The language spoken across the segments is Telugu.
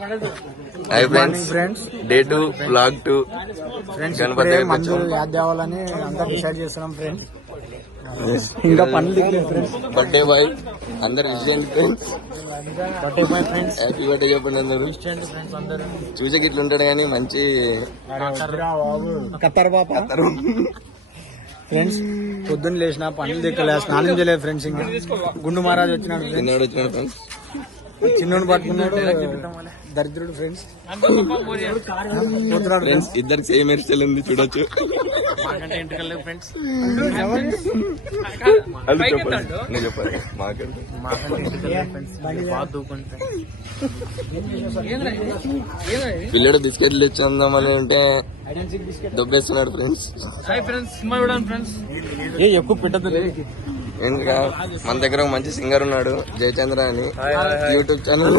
Hi friends, day 2 vlog 2 Ganapati మందు యాద్ తేవాలని అంతా డిసైడ్ చేస్తున్నాం ఫ్రెండ్స్. ఇంకా పనులు ఫ్రెండ్స్. బర్త్డే బాయ్ అందరు ఇచ్చేయండి friends. Birthday boy friends, happy birthday చెప్పండి అందరు. చూసేకి ఇట్లా ఉంటాడు కానీ మంచి కత్తర్ బాప ఫ్రెండ్స్. పొద్దున్న లేచిన పనులు దిక్కలే, స్నానం చేయలేదు ఫ్రెండ్స్. ఇంకా గుండు మహారాజ్ వచ్చినాడు ఫ్రెండ్స్. చిన్నోడు పట్టుకున్నాడు దరిద్రుడు ఫ్రెండ్స్. ఫ్రెండ్స్ ఇద్దరికి సేమ్ హెయిర్ స్టైల్ ఉంది చూడొచ్చు. పిల్లడు బిస్కెట్లు తెచ్చుందామని ఉంటే దొబ్బేస్తున్నాడు ఫ్రెండ్స్. ఎక్కువ పెట్టదు. ఇంకా మన దగ్గర ఒక మంచి సింగర్ ఉన్నాడు, జయచంద్ర అని. యూట్యూబ్ ఛానల్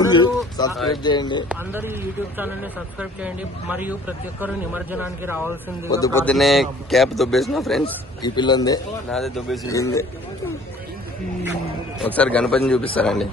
సబ్స్క్రైబ్ చేయండి. అందరూ యూట్యూబ్ ఛానల్ ని సబ్స్క్రైబ్ చేయండి. మరియు ప్రతి ఒక్కరు నిమజ్జనానికి రావాల్సింది. పొద్దున్నే క్యాప్ దొబ్బేసిన ఫ్రెండ్స్. ఈ పిల్ల ఉంది, నాదే దొబ్బేసింది. ఒకసారి గణపతిని చూపిస్తారండి.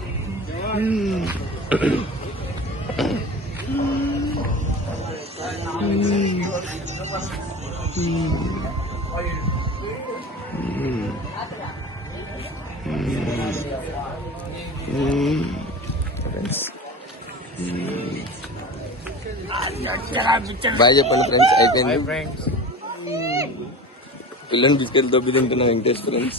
బాయ్ చెప్పండి ఫ్రెండ్స్. అయిపోయింది. పిల్లని బిస్కెట్ దొబ్బి తింటున్నా వెంకటేష్ ఫ్రెండ్స్.